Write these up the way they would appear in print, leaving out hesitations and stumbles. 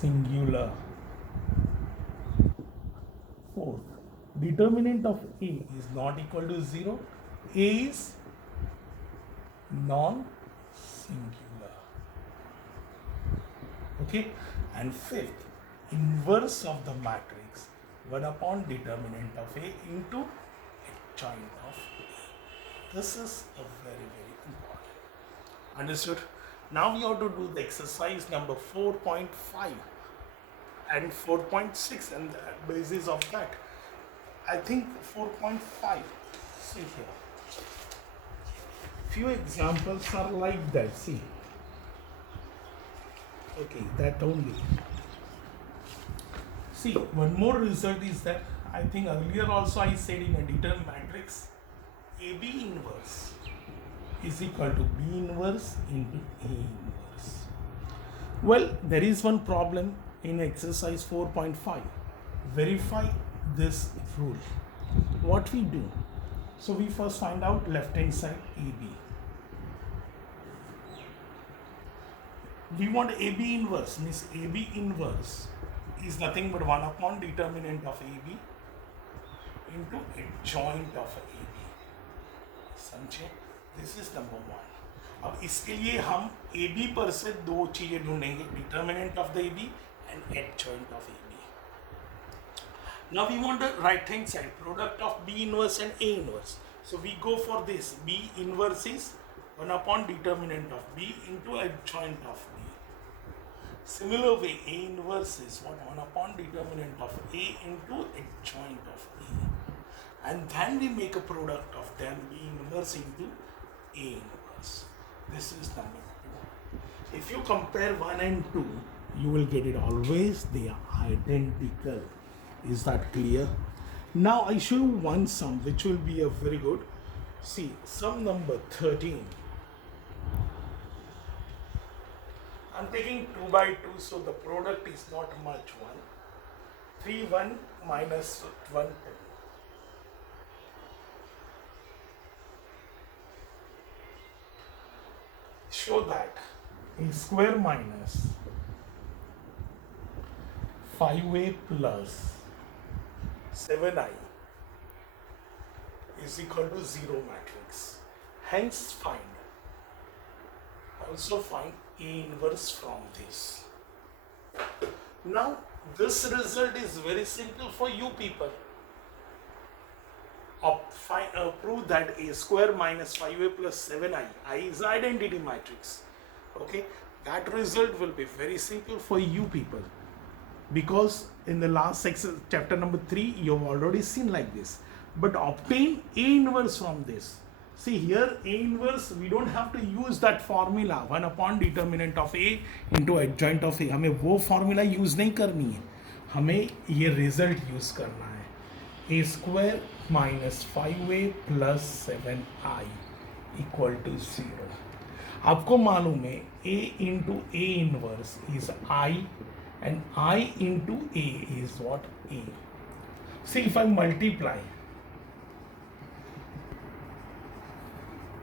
singular. Fourth, determinant of A is not equal to 0. A is non-singular. Okay, and fifth, inverse of the matrix 1 upon determinant of A into adjoint of A. This is a very important. Understood? Now we have to do the exercise number 4.5 and 4.6, and the basis of that, I think 4.5. See here. Few examples are like that. See. Okay, that only. See, one more result is that I think earlier also I said in a determinant matrix, AB inverse is equal to B inverse into A inverse. Well, there is one problem in exercise 4.5. Verify this rule. What we do? So we first find out left hand side AB. We want AB inverse, means AB inverse is nothing but 1 upon determinant of AB into adjoint of AB. समझे? This is number one. अब इसके लिए हम AB पर से दो चीजें ढूंढेंगे, determinant of the AB and adjoint of AB. Now we want the right hand side, product of B inverse and A inverse. So we go for this. B inverse is 1 upon determinant of B into adjoint of B. Similar way, A inverse is 1 upon determinant of A into adjoint of A. And then we make a product of them, B inverse into A inverse. This is number 2. If you compare 1 and 2, you will get it always, they are identical. Is that clear? Now I show you one sum which will be a very good. See, sum number 13. I'm taking 2 by 2, so the product is not much. 1. 3, 1 minus 1, 2. Show that A square minus 5A plus 7I is equal to 0 matrix. Hence also find A inverse from this. Now this result is very simple for you people. Prove that A square minus 5A plus 7I, I is identity matrix. Okay, that result will be very simple for you people, because in the last section, chapter number 3, you have already seen like this. But obtain A inverse from this. See here, A inverse, we don't have to use that formula 1 upon determinant of A into adjoint of A. हमें वो formula use नहीं करनी है, हमें ये result use करना है. A square minus 5A plus 7I equal to 0. आपको मालूम है A into A inverse is I and I into A is what? A. See, if I multiply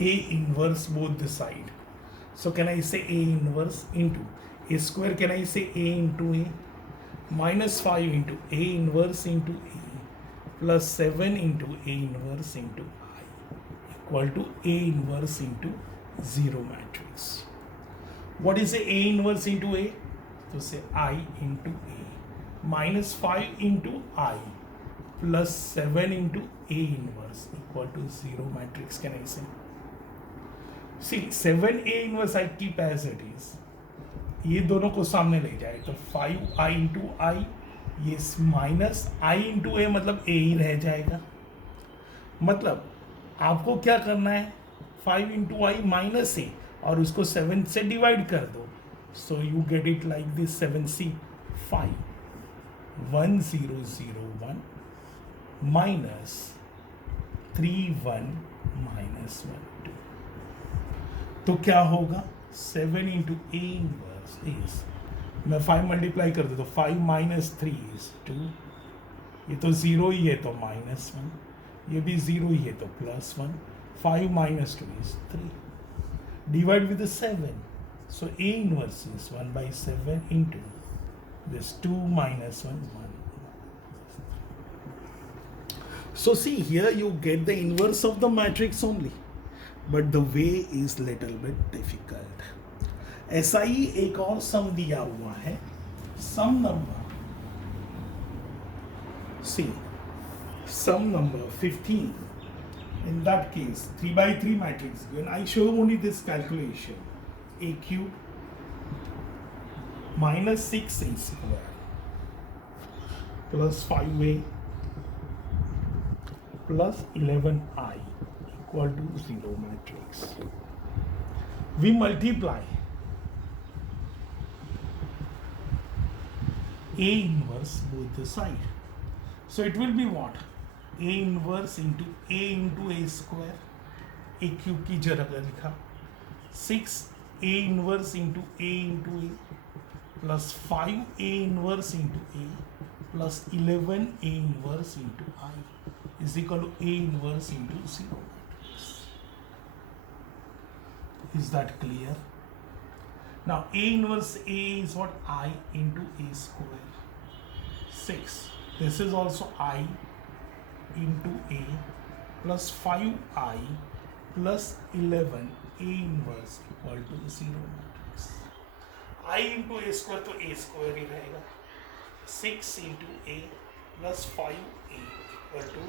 A inverse both the side, so can I say A inverse into A square, can I say A into A, minus 5 into A inverse into A plus 7 into A inverse into I equal to A inverse into 0 matrix. What is A inverse into A? So say I into A minus 5 into I plus 7 into A inverse equal to 0 matrix, can I say? See, 7A inverse I keep as it is. ये दोनों को सामने ले जाए तो 5I into I, ये minus I into A मतलब A ही रह जाएगा. मतलब आपको क्या करना है, 5 into I minus A और उसको 7 से डिवाइड कर दो. So you get it like this, 7C 5 1001 minus 31 minus 1 2. तो क्या होगा, 7 into A inverse is, मैं 5 मल्टीप्लाई कर देता हूँ, 5 minus 3 is 2, ये तो 0 ही है तो minus 1, ये भी 0 ही है तो plus 1, 5 minus 2 is 3, divide with the 7, so A inverse is 1 by 7 into This 2 minus 1, 1. So see here you get the inverse of the matrix only, but the way is little bit difficult. ऐसा ही एक और सम दिया हुआ है, सम number, see, sum number 15. In that case, 3 by 3 matrix. When I show only this calculation, a cube minus 6a square plus 5a plus 11i equal to 0 matrix. We multiply a inverse both the side. So it will be what? A inverse into a square, a cube की जगह लिखा, 6 a inverse into a plus 5 a inverse into a plus 11 a inverse into I is equal to a inverse into 0 matrix. Is that clear? Now a inverse a is what? I into a square. 6. This is also I into a plus 5i plus 11 a inverse equal to 0 matrix. I into a square तो a square ही रहेगा. 6 into a plus 5a equal to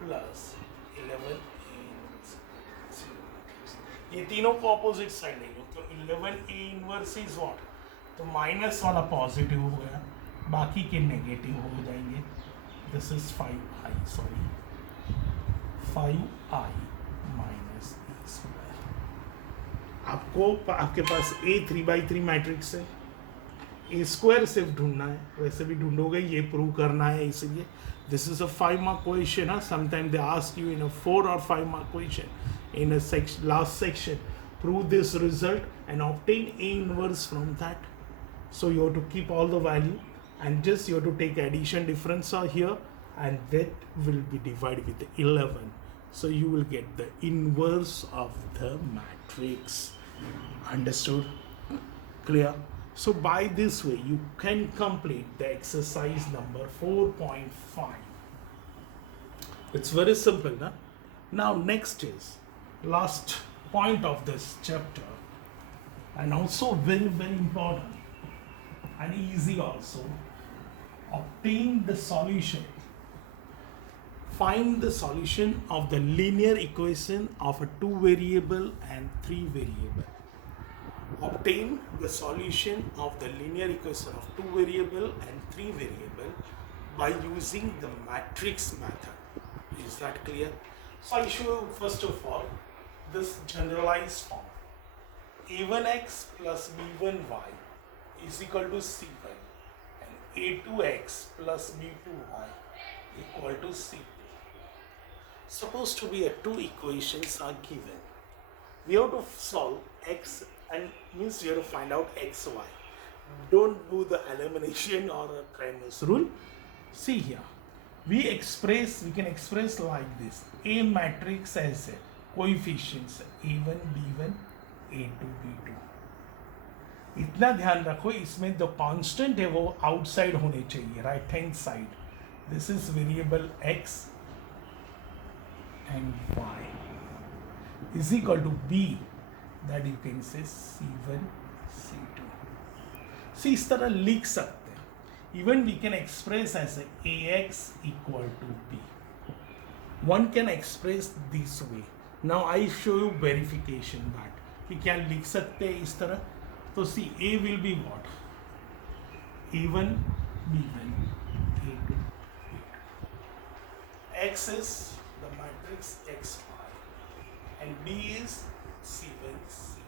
plus 11 a inverse 0 matrix. ये तीनों को opposite side ले लो तो 11 a inverse is what? तो minus वाला positive हो गया, बाकी के नेगेटिव हो जाएंगे. This is 5i, 5i minus a square. आपके पास a 3 by 3 मैट्रिक्स है, a स्क्वायर सिर्फ ढूंढना है, वैसे भी ढूंढोगे, ये प्रूव करना है, इसलिए this is a 5 mark question. Sometimes they ask you in a 4 or 5 mark question in a last section, prove this result and obtain a inverse from that. So you have to keep all the value and just you have to take addition difference here and that will be divided with 11. So you will get the inverse of the matrix. Understood? Clear? So by this way you can complete the exercise number 4.5. It's very simple, na? Now next is last point of this chapter and also very important and easy also. Obtain the solution. Find the solution of the linear equation of a 2 variable and 3 variable. Obtain the solution of the linear equation of 2 variable and 3 variable by using the matrix method. Is that clear? So I show you first of all this generalized form. a1x plus b1y is equal to c1 and a2x plus b2y equal to c2. Supposed to be two equations are given. We have to solve x and means we have to find out xy. Don't do the elimination or a Cramer's rule. See here, we can express like this. A matrix as a coefficients a1, b1, a2, b2. इतना ध्यान रखो, इसमें the constant है वो outside होने चाहिए, right hand side. This is variable x and y is equal to b, that you can say c1, c2. See, इस तरह लिख सकते हैं. Even we can express as a ax equal to b. One can express this way. Now I show you verification that कि क्या लिख सकते हैं इस तरह. तो see, a will be what? a1, b1, a2, b2. X is the matrix xy and b is c1, c2.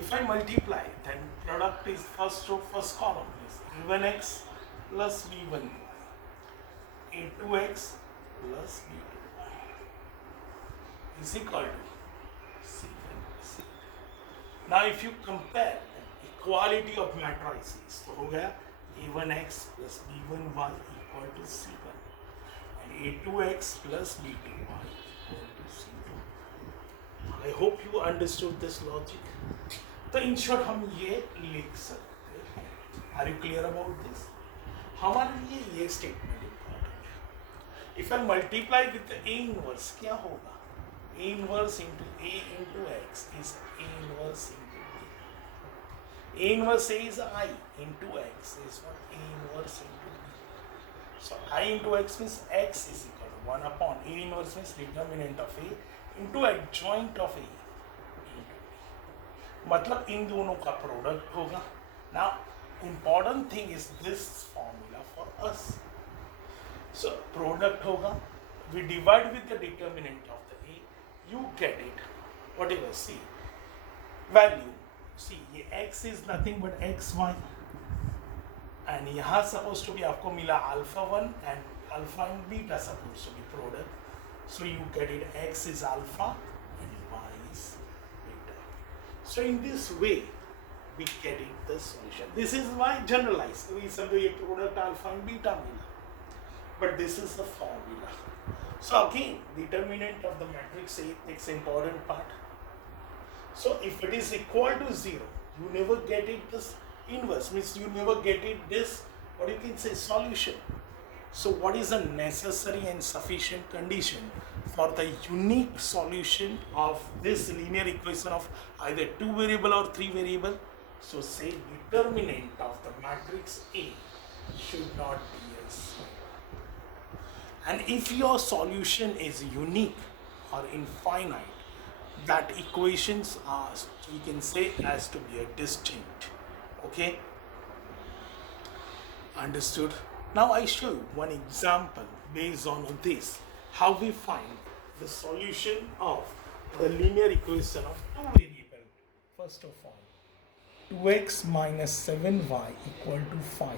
If I multiply, then product is first row, first column is a1x plus b1y, a2x plus b2y is equal to c1, c2. Now if you compare equality of matrices, तो हो गया a1x plus b1y equal to c1 and a2x plus b2y equal to c2. I hope you understood this logic. तो in short हम ये लिख सकते हैं. Are you clear about this? हमारे लिए ये स्टेटमेंट इंपॉर्टेंट है. If I multiply with A inverse, क्या होगा? A inverse into X is A inverse into B. A inverse A is I into X is what A inverse into B. So I into x means x is equal to 1 upon A inverse means determinant of A into adjoint of A into B. मतलब इन दोनों का product होगा. Now important thing is this formula for us. So product होगा, we divide with the determinant of the A, you get it whatever. See value, see ये x is nothing but xy and यहाँ supposed to be आपको मिला alpha 1 and alpha and beta supposed to be product. So you get it x is alpha and y is beta. So in this way we get it the solution. This is why generalized. We समझो ये product alpha and beta मिला, but this is the formula. So again determinant of the matrix A takes important part. So if it is equal to 0, you never get it this inverse, means you never get it this, what you can say, solution. So what is a necessary and sufficient condition for the unique solution of this linear equation of either 2 variable or 3 variable? So say determinant of the matrix A should not be a zero. And if your solution is unique or infinite, that equations are, we can say, has to be a distinct. Okay, understood? Now I show you one example based on this, how we find the solution of the linear equation of two variable. First of all, 2x minus 7y equal to 5.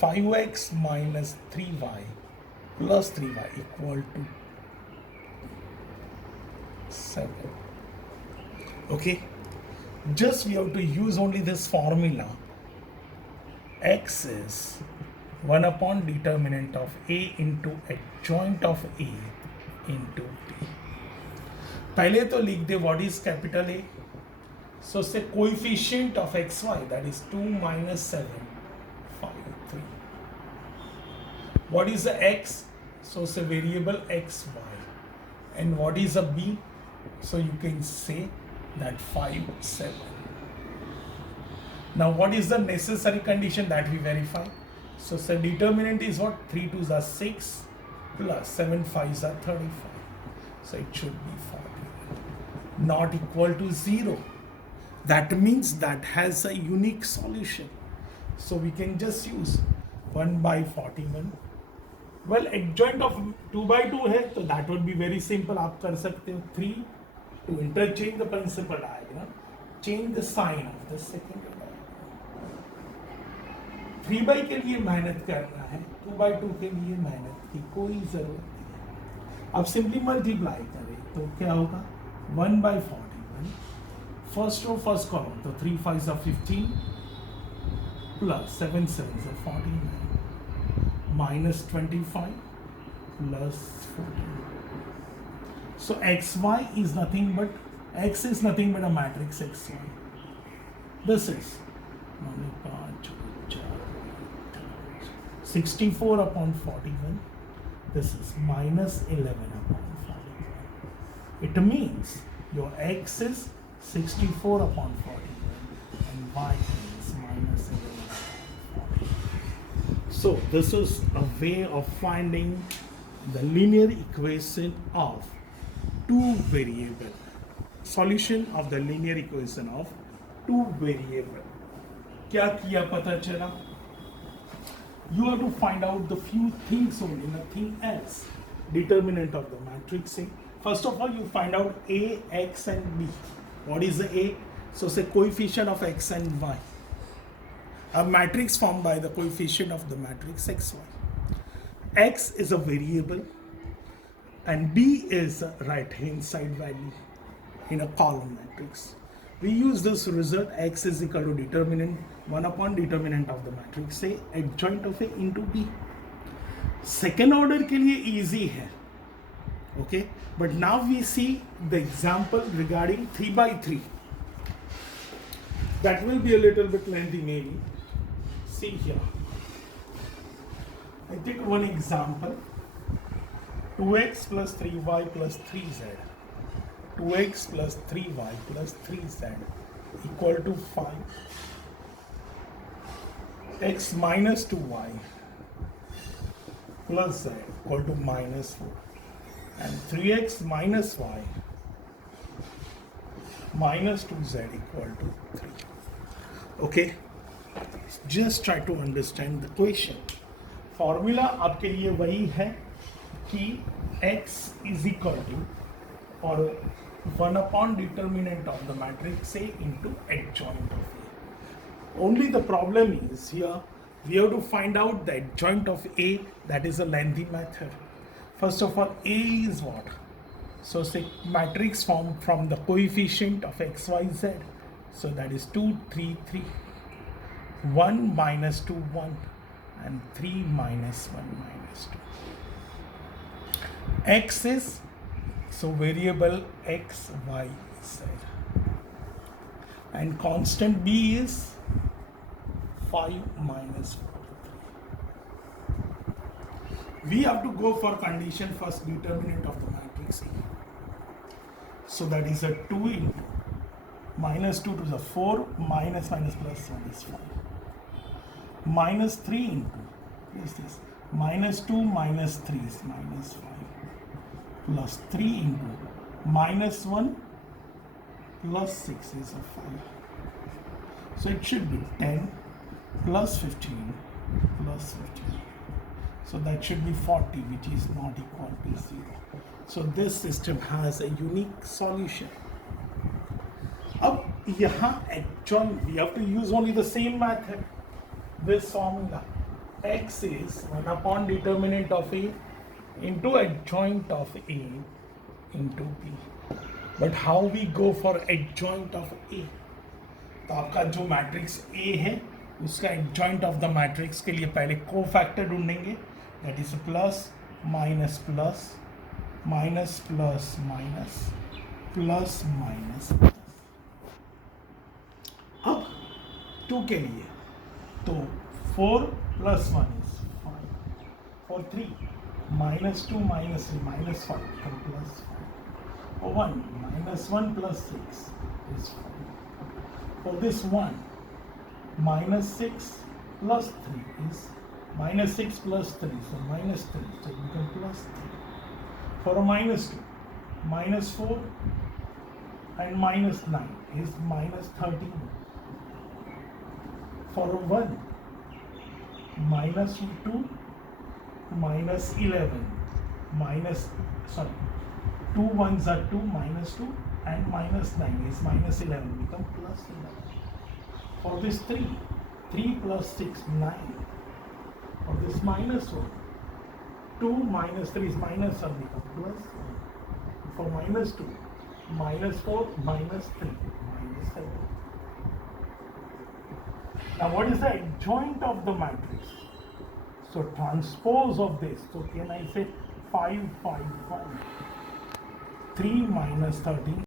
5x minus 3y plus 3y equal to 7. Okay, just we have to use only this formula. X is 1 upon determinant of A into adjoint of A into B. पहले तो लिख दे what is capital A. So say coefficient of xy, that is 2 minus 7, 5, 3. What is the x? So say variable xy. And what is a b? So you can say that 5, 7. Now what is the necessary condition that we verify? So say determinant is what? 3 2s are 6 plus 7 5s are 35. So it should be 40. Not equal to 0. That means that has a unique solution. So we can just use 1 by 41. Well, adjoint of 2 by 2 है, तो that would be very simple. आप कर सकते हो 3 to interchange the principal diagonal, change the sign of the second diagonal. 3 by के लिए मेहनत करना है, 2 by 2 के लिए मेहनत की कोई जरूरत नहीं. अब सिंपली मल्टीप्लाई करें तो क्या होगा? 1 by 41. First row first column, तो 3 5s are 15 plus 7 7s are 49 minus 25 plus 14. So xy is nothing but, x is nothing but a matrix xy. This is 64 upon 41. This is minus 11 upon 41. It means your x is 64 upon 41 and y is minus 11 upon 41. So this is a way of finding the linear equation of two variable, solution of the linear equation of two variable. क्या किया पता चला? You have to find out the few things only, nothing else. Determinant of the matrix A. First of all, you find out A, X and B. What is the A? So say coefficient of X and Y. A matrix formed by the coefficient of the matrix XY. X is a variable and B is a right hand side value in a column matrix. We use this result, x is equal to determinant 1 upon determinant of the matrix A adjoint of A into B. Second order के लिए easy है, okay, but now we see the example regarding 3 by 3. That will be a little bit lengthy maybe. See here. I take one example. 2x plus 3y plus 3z. 2x plus 3y plus 3z equal to 5. X minus 2y plus z equal to minus 4. And 3x minus y minus 2z equal to 3. Okay? Just try to understand the question. Formula आपके लिए वही है कि x is equal to or 1 upon determinant of the matrix A into adjoint of A. Only the problem is here we have to find out the adjoint of A. That is a lengthy method. First of all, A is what? So say matrix form from the coefficient of x, y, z. So that is 2, 3, 3. 1 minus 2, 1. And 3 minus 1 minus 2. X is, so variable x, y, z. And constant B is 5 minus 4. We have to go for condition first determinant of the matrix A. So that is a 2 into minus 2 to the 4 minus minus plus 1 is 5. Minus 3 into, what is this? Minus 2 minus 3 is minus 5. Plus 3 into minus 1 plus 6 is a 5. So it should be 10 plus 15 plus 15. So that should be 40, which is not equal to 0. So this system has a unique solution. अब यहाँ adjoint, we have to use only the same method. This formula, x is 1 upon determinant of A into adjoint of A into B. But how we go for adjoint of A? तो आपका जो matrix A है उसका adjoint of the matrix के लिए पहले cofactor ढूंढेंगे. That is plus minus plus minus plus minus plus minus plus. अब 2 के लिए तो 4 plus 1 is 5. For 3 minus 2 minus 3 minus 5 and plus 5. For 1 minus 1 plus 6 is 5. For this 1 minus 6 plus 3 is minus 6 plus 3, so minus 3, so you can plus 3. For a minus 2, minus 4 and minus 9 is minus 13. For a 1, minus 2, minus 11, two ones are 2, minus 2 and minus 9 is minus 11, become plus 11. For this 3 plus 6, 9. For this minus 1, 2 minus 3 is minus 1, become plus 1. For minus 2, minus 4, minus 3, minus 7. Now what is the adjoint of the matrix? So transpose of this. So can I say 5, 5, 5? 3 minus 13.